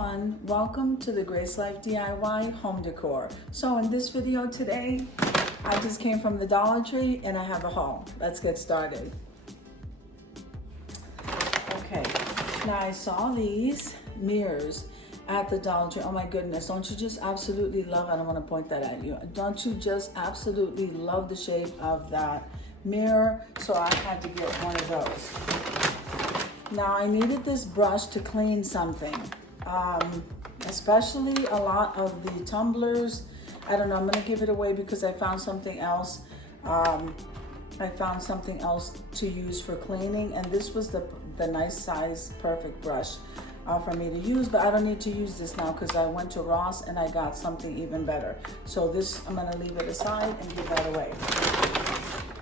everyone, welcome to the Grace Life DIY home decor. So in this video today, I just came from the Dollar Tree and I have a haul. Let's get started. Okay, now I saw these mirrors at the Dollar Tree. Oh my goodness, don't you just absolutely love it? I don't want to point that at you. Don't you just absolutely love the shape of that mirror? So I had to get one of those. Now I needed this brush to clean something, especially a lot of the tumblers. I don't know, I'm gonna give it away because I found something else. I found something else to use for cleaning, and this was the nice size, perfect brush for me to use, but I don't need to use this now because I went to Ross and I got something even better. So this, I'm gonna leave it aside and give that away.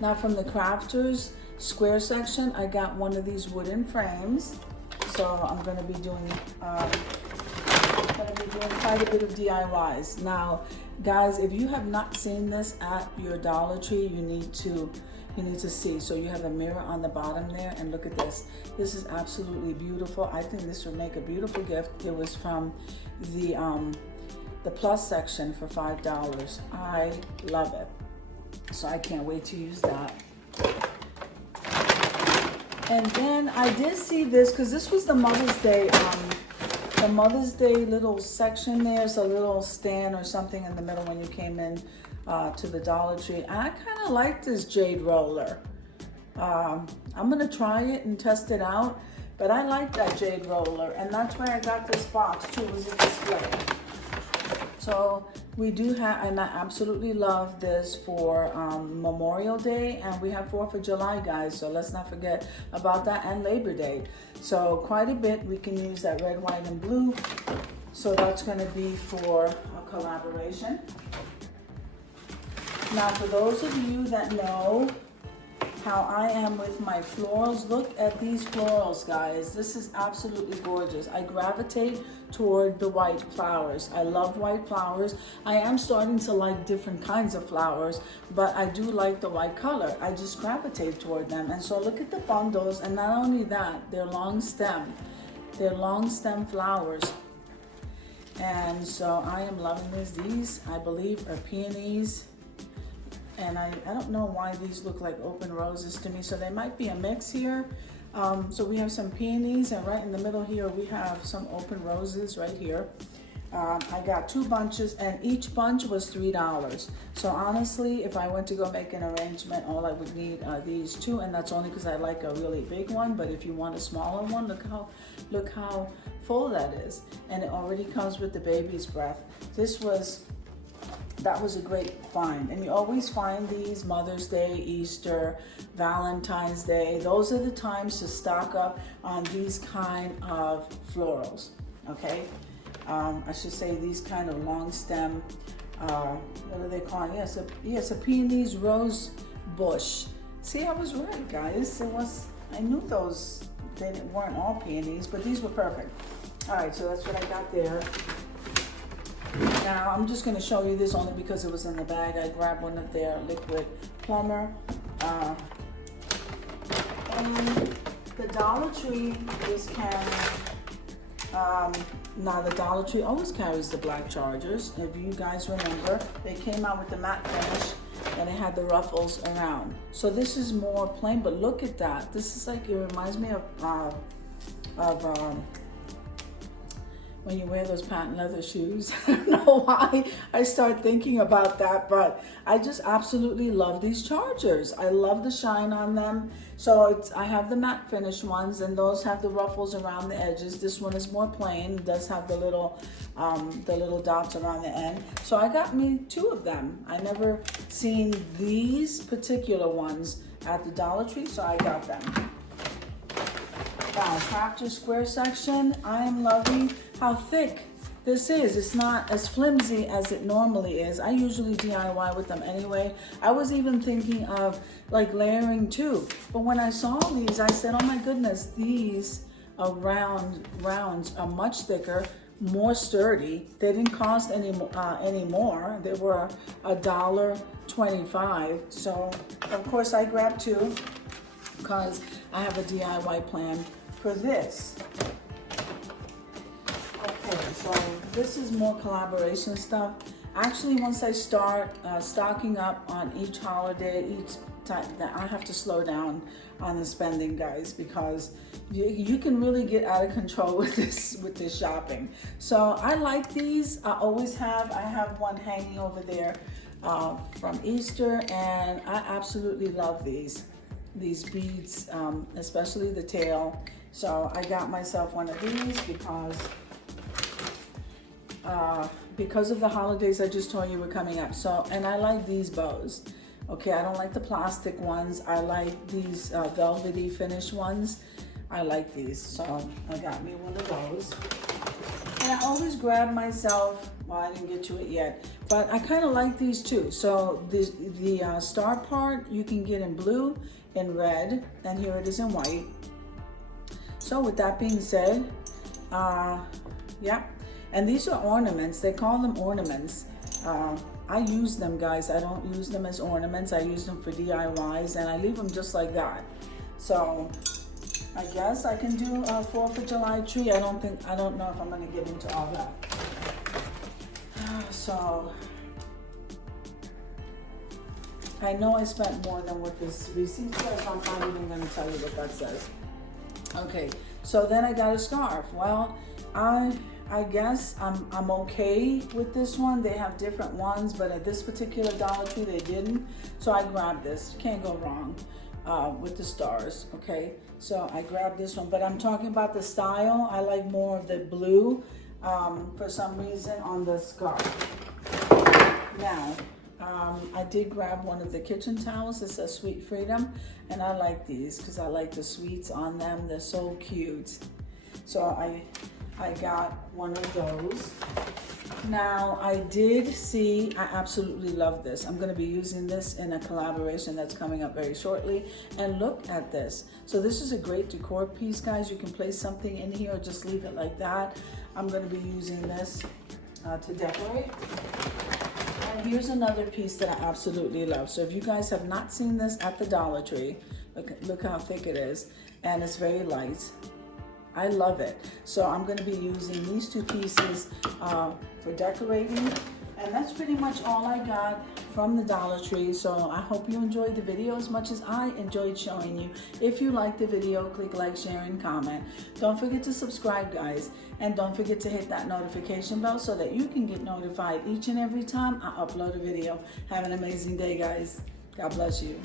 Now from the crafters square section, I got one of these wooden frames. So I'm gonna be doing quite a bit of DIYs. Now, guys, if you have not seen this at your Dollar Tree, you need to see. So you have a mirror on the bottom there, and look at this. This is absolutely beautiful. I think this would make a beautiful gift. It was from the plus section for $5. I love it. So I can't wait to use that. And then I did see this because this was the Mother's Day little section there. It's a little stand or something in the middle when you came in to the Dollar Tree. And I kind of like this jade roller. I'm gonna try it and test it out, but I like that jade roller, and that's where I got this box too, was a display. So we do have, and I absolutely love this for Memorial Day, and we have 4th of July, guys, so let's not forget about that, and Labor Day. So quite a bit, we can use that red, white, and blue. So that's gonna be for a collaboration. Now for those of you that know how I am with my florals, look at these florals, guys. This is absolutely gorgeous. I gravitate toward the white flowers. I love white flowers. I am starting to like different kinds of flowers, but I do like the white color. I just gravitate toward them. And so look at the bundles, and not only that, they're long stem. They're long stem flowers. And so I am loving this. These, I believe, are peonies. And I don't know why these look like open roses to me, so they might be a mix here. So we have some peonies, and right in the middle here we have some open roses right here. I got 2 bunches, and each bunch was $3. So honestly, if I went to go make an arrangement, all I would need are these 2, and that's only because I like a really big one. But if you want a smaller one, look how full that is, and it already comes with the baby's breath. That was a great find. And you always find these Mother's Day, Easter, Valentine's Day. Those are the times to stock up on these kind of florals, okay? I should say these kind of long stem, what are they called? Yes, a peonies rose bush. See, I was right, guys. I knew those, they weren't all peonies, but these were perfect. All right, so that's what I got there. Now, I'm just going to show you this only because it was in the bag. I grabbed one of their liquid plumber. And the Dollar Tree is carrying, now the Dollar Tree always carries the black chargers. If you guys remember, they came out with the matte finish and it had the ruffles around. So this is more plain, but look at that. This is like, it reminds me of when you wear those patent leather shoes. I don't know why I start thinking about that, but I just absolutely love these chargers. I love the shine on them. So I have the matte finish ones, and those have the ruffles around the edges. This one is more plain. It does have the little dots around the end. So I got me 2 of them. I never seen these particular ones at the Dollar Tree, so I got them. Now, crafter square section, I am loving how thick this is. It's not as flimsy as it normally is. I usually DIY with them anyway. I was even thinking of like layering 2. But when I saw these, I said, oh my goodness, these rounds are much thicker, more sturdy. They didn't cost any more. They were $1.25. So of course I grabbed 2 because I have a DIY plan for this. Okay, So this is more collaboration stuff. Actually, once I start stocking up on each holiday, each time, I have to slow down on the spending, guys, because you can really get out of control with this shopping. So I like these. I have one hanging over there from Easter, and I absolutely love these beads, especially the tail. So I got myself one of these because of the holidays I just told you were coming up. So, and I like these bows. Okay, I don't like the plastic ones. I like these velvety finish ones. I like these. So I got me one of those. And I always grab myself, well, I didn't get to it yet, but I kind of like these too. So the star part you can get in blue, in red, and here it is in white. So with that being said, yeah, and these are ornaments. They call them ornaments. I use them, guys. I don't use them as ornaments. I use them for DIYs, and I leave them just like that. So I guess I can do a 4th of July tree. I don't know if I'm gonna get into all that. So I know I spent more than what this receipt says. I'm not even gonna tell you what that says. Okay, so then I got a scarf. Well, I guess I'm okay with this one. They have different ones, but at this particular Dollar Tree they didn't. So I grabbed this. Can't go wrong with the stars, okay? So I grabbed this one, but I'm talking about the style. I like more of the blue for some reason on the scarf. Now, I did grab one of the kitchen towels. It says Sweet Freedom, and I like these because I like the sweets on them. They're so cute. So I got one of those. Now I did see, I absolutely love this. I'm gonna be using this in a collaboration that's coming up very shortly. And look at this. So this is a great decor piece, guys. You can place something in here or just leave it like that. I'm gonna be using this to decorate. And here's another piece that I absolutely love. So if you guys have not seen this at the Dollar Tree, look how thick it is. And it's very light. I love it. So I'm going to be using these two pieces for decorating. And that's pretty much all I got from the Dollar Tree. So I hope you enjoyed the video as much as I enjoyed showing you. If you liked the video, click like, share, and comment. Don't forget to subscribe, guys. And don't forget to hit that notification bell so that you can get notified each and every time I upload a video. Have an amazing day, guys. God bless you.